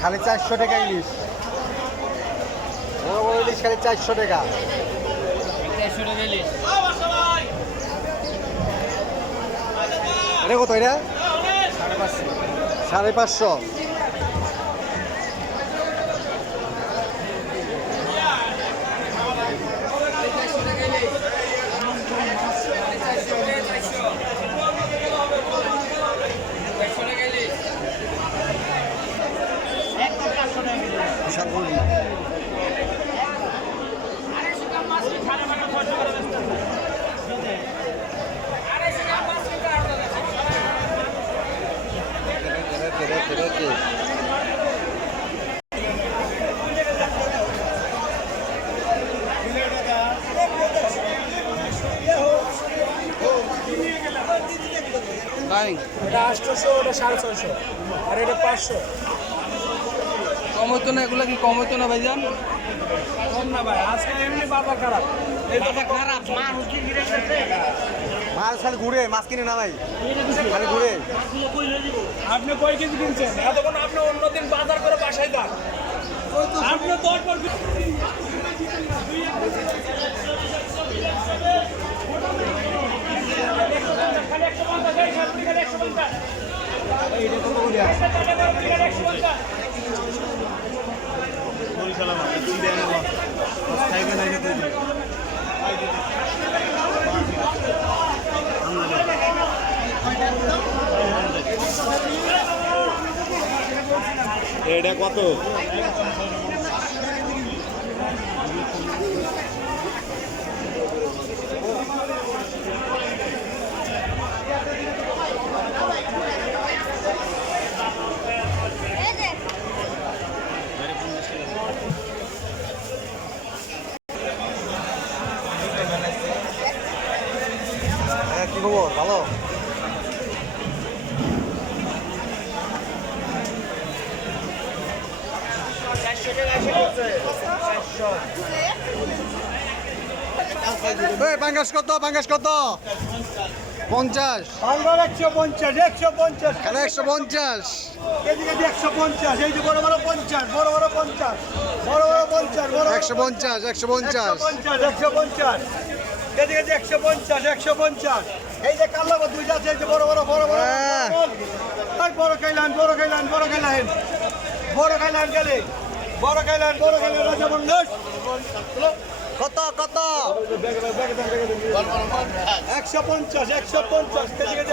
খালি 400 টাকা ইলিশ, বড় বড় ইলিশ খালি 400 টাকা। এটা কত? এটা 550। এটা 800, ওটা 650, আর এটা 500। কম হতো না? এগুলো কি কম হতো না ভাইজান? কম না ভাই, আজকে এমনি বাজার খারাপ। এই তো খারাপ মাছ খালি ঘুরে, মাছ কিনে না ভাই, খালি ঘুরে। আপনি কয় কেজি কিনছেন? এতক্ষণ আপনি অন্যদিন বাজার করে বাসায় যান, আপনি 10 বার এটা কত? কি খবর? ভালো? পাঙ্গাস কত? পাঙ্গাস কত? 50। 150, 150, কেন 150? এদিকে 150, এই যে বড় বড় 50, বড় বড় 50, বড় বড় 50, বড় 150, 150। 150, এদিকে 150, 150, এই যে কাল্লা দুইটা আছে, এই যে বড় বড় বড় বড় বড় খাইলাম, বড় খাইলাম, বড় খাইলাম, বড় খাইলাম গেলে, বড় খাইলাম, বড় খাইলাম, রাজা বন্ধুস কত কত? 150, 150, এদিকে